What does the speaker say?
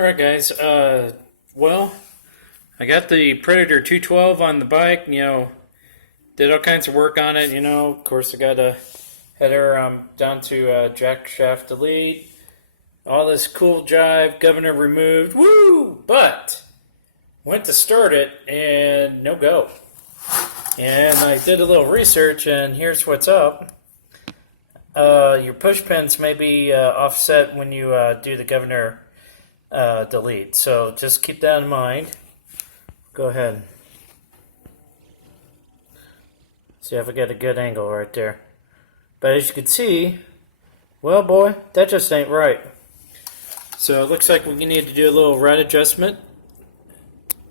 Alright guys, well, I got the Predator 212 on the bike, did all kinds of work on it, of course I got a header down to jack shaft delete, all this cool jive, governor removed, woo! But, went to start it and no go. And I did a little research and here's what's up. Your push pins may be offset when you do the governor delete. So just keep that in mind. Go ahead. See if I get a good angle right there. But as you can see, well boy, that just ain't right. So it looks like we need to do a little rad adjustment.